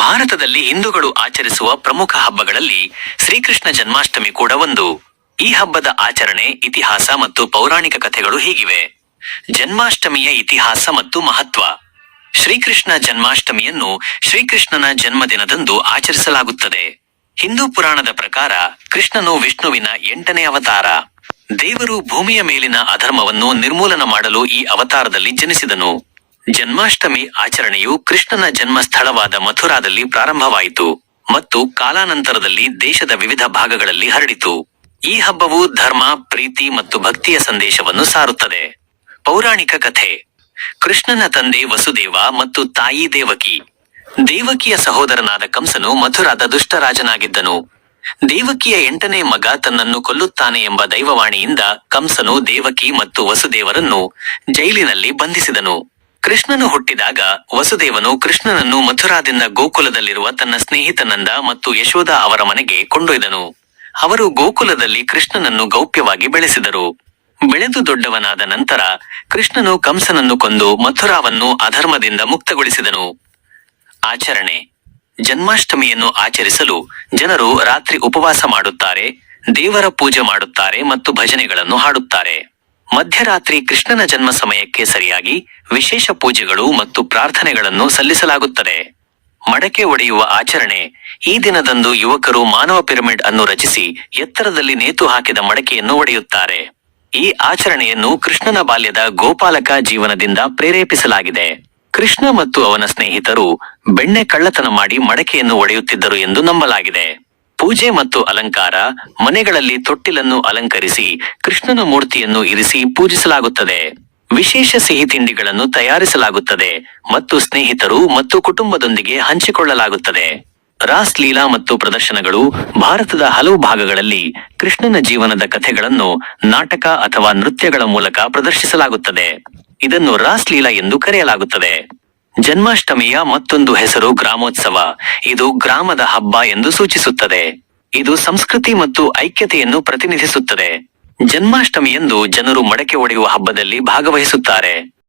ಭಾರತದಲ್ಲಿ ಹಿಂದೂಗಳು ಆಚರಿಸುವ ಪ್ರಮುಖ ಹಬ್ಬಗಳಲ್ಲಿ ಶ್ರೀಕೃಷ್ಣ ಜನ್ಮಾಷ್ಟಮಿ ಕೂಡ ಒಂದು. ಈ ಹಬ್ಬದ ಆಚರಣೆ, ಇತಿಹಾಸ ಮತ್ತು ಪೌರಾಣಿಕ ಕಥೆಗಳು ಹೀಗಿವೆ. ಜನ್ಮಾಷ್ಟಮಿಯ ಇತಿಹಾಸ ಮತ್ತು ಮಹತ್ವ. ಶ್ರೀಕೃಷ್ಣ ಜನ್ಮಾಷ್ಟಮಿಯನ್ನು ಶ್ರೀಕೃಷ್ಣನ ಜನ್ಮದಿನದಂದು ಆಚರಿಸಲಾಗುತ್ತದೆ. ಹಿಂದೂ ಪುರಾಣದ ಪ್ರಕಾರ ಕೃಷ್ಣನು ವಿಷ್ಣುವಿನ ಎಂಟನೇ ಅವತಾರ. ದೇವರು ಭೂಮಿಯ ಮೇಲಿನ ಅಧರ್ಮವನ್ನು ನಿರ್ಮೂಲನ ಮಾಡಲು ಈ ಅವತಾರದಲ್ಲಿ ಜನಿಸಿದನು. ಜನ್ಮಾಷ್ಟಮಿ ಆಚರಣೆಯು ಕೃಷ್ಣನ ಜನ್ಮ ಸ್ಥಳವಾದ ಮಥುರಾದಲ್ಲಿ ಪ್ರಾರಂಭವಾಯಿತು ಮತ್ತು ಕಾಲಾನಂತರದಲ್ಲಿ ದೇಶದ ವಿವಿಧ ಭಾಗಗಳಲ್ಲಿ ಹರಡಿತು. ಈ ಹಬ್ಬವು ಧರ್ಮ, ಪ್ರೀತಿ ಮತ್ತು ಭಕ್ತಿಯ ಸಂದೇಶವನ್ನು ಸಾರುತ್ತದೆ. ಪೌರಾಣಿಕ ಕಥೆ. ಕೃಷ್ಣನ ತಂದೆ ವಸುದೇವ ಮತ್ತು ತಾಯಿ ದೇವಕಿ. ದೇವಕಿಯ ಸಹೋದರನಾದ ಕಂಸನು ಮಥುರಾದ ದುಷ್ಟರಾಜನಾಗಿದ್ದನು. ದೇವಕಿಯ ಎಂಟನೇ ಮಗ ತನ್ನನ್ನು ಕೊಲ್ಲುತ್ತಾನೆ ಎಂಬ ದೈವವಾಣಿಯಿಂದ ಕಂಸನು ದೇವಕಿ ಮತ್ತು ವಸುದೇವರನ್ನು ಜೈಲಿನಲ್ಲಿ ಬಂಧಿಸಿದನು. ಕೃಷ್ಣನು ಹುಟ್ಟಿದಾಗ ವಸುದೇವನು ಕೃಷ್ಣನನ್ನು ಮಥುರಾದಿಂದ ಗೋಕುಲದಲ್ಲಿರುವ ತನ್ನ ಸ್ನೇಹಿತನಂದ ಮತ್ತು ಯಶೋಧ ಅವರ ಮನೆಗೆ ಕೊಂಡೊಯ್ದನು. ಅವರು ಗೋಕುಲದಲ್ಲಿ ಕೃಷ್ಣನನ್ನು ಗೌಪ್ಯವಾಗಿ ಬೆಳೆಸಿದರು. ಬೆಳೆದು ದೊಡ್ಡವನಾದ ನಂತರ ಕೃಷ್ಣನು ಕಂಸನನ್ನು ಕೊಂದು ಮಥುರಾವನ್ನು ಅಧರ್ಮದಿಂದ ಮುಕ್ತಗೊಳಿಸಿದನು. ಆಚರಣೆ. ಜನ್ಮಾಷ್ಟಮಿಯನ್ನು ಆಚರಿಸಲು ಜನರು ರಾತ್ರಿ ಉಪವಾಸ ಮಾಡುತ್ತಾರೆ, ದೇವರ ಪೂಜೆ ಮಾಡುತ್ತಾರೆ ಮತ್ತು ಭಜನೆಗಳನ್ನು ಹಾಡುತ್ತಾರೆ. ಮಧ್ಯರಾತ್ರಿ ಕೃಷ್ಣನ ಜನ್ಮ ಸಮಯಕ್ಕೆ ಸರಿಯಾಗಿ ವಿಶೇಷ ಪೂಜೆಗಳು ಮತ್ತು ಪ್ರಾರ್ಥನೆಗಳನ್ನು ಸಲ್ಲಿಸಲಾಗುತ್ತದೆ. ಮಡಕೆ ಒಡೆಯುವ ಆಚರಣೆ, ಈ ದಿನದಂದು ಯುವಕರು ಮಾನವ ಪಿರಮಿಡ್ ಅನ್ನು ರಚಿಸಿ ಎತ್ತರದಲ್ಲಿ ನೇತು ಹಾಕಿದ ಮಡಕೆಯನ್ನು ಒಡೆಯುತ್ತಾರೆ. ಈ ಆಚರಣೆಯನ್ನು ಕೃಷ್ಣನ ಬಾಲ್ಯದ ಗೋಪಾಲಕ ಜೀವನದಿಂದ ಪ್ರೇರೇಪಿಸಲಾಗಿದೆ. ಕೃಷ್ಣ ಮತ್ತು ಅವನ ಸ್ನೇಹಿತರು ಬೆಣ್ಣೆ ಕಳ್ಳತನ ಮಾಡಿ ಮಡಕೆಯನ್ನು ಒಡೆಯುತ್ತಿದ್ದರು ಎಂದು ನಂಬಲಾಗಿದೆ. ಪೂಜೆ ಮತ್ತು ಅಲಂಕಾರ, ಮನೆಗಳಲ್ಲಿ ತೊಟ್ಟಿಲನ್ನು ಅಲಂಕರಿಸಿ ಕೃಷ್ಣನ ಮೂರ್ತಿಯನ್ನು ಇರಿಸಿ ಪೂಜಿಸಲಾಗುತ್ತದೆ. ವಿಶೇಷ ಸಿಹಿ ತಿಂಡಿಗಳನ್ನು ತಯಾರಿಸಲಾಗುತ್ತದೆ ಮತ್ತು ಸ್ನೇಹಿತರು ಮತ್ತು ಕುಟುಂಬದೊಂದಿಗೆ ಹಂಚಿಕೊಳ್ಳಲಾಗುತ್ತದೆ. ರಾಸ್ ಲೀಲಾ ಮತ್ತು ಪ್ರದರ್ಶನಗಳು ಭಾರತದ ಹಲವು ಭಾಗಗಳಲ್ಲಿ ಕೃಷ್ಣನ ಜೀವನದ ಕಥೆಗಳನ್ನು ನಾಟಕ ಅಥವಾ ನೃತ್ಯಗಳ ಮೂಲಕ ಪ್ರದರ್ಶಿಸಲಾಗುತ್ತದೆ. ಇದನ್ನು ರಾಸ್ ಲೀಲಾ ಎಂದು ಕರೆಯಲಾಗುತ್ತದೆ. ಜನ್ಮಾಷ್ಟಮಿಯ ಮತ್ತೊಂದು ಹೆಸರು ಗ್ರಾಮೋತ್ಸವ. ಇದು ಗ್ರಾಮದ ಹಬ್ಬ ಎಂದು ಸೂಚಿಸುತ್ತದೆ. ಇದು ಸಂಸ್ಕೃತಿ ಮತ್ತು ಐಕ್ಯತೆಯನ್ನು ಪ್ರತಿನಿಧಿಸುತ್ತದೆ. ಜನ್ಮಾಷ್ಟಮಿಯಂದು ಜನರು ಮಡಕೆ ಒಡೆಯುವ ಹಬ್ಬದಲ್ಲಿ ಭಾಗವಹಿಸುತ್ತಾರೆ.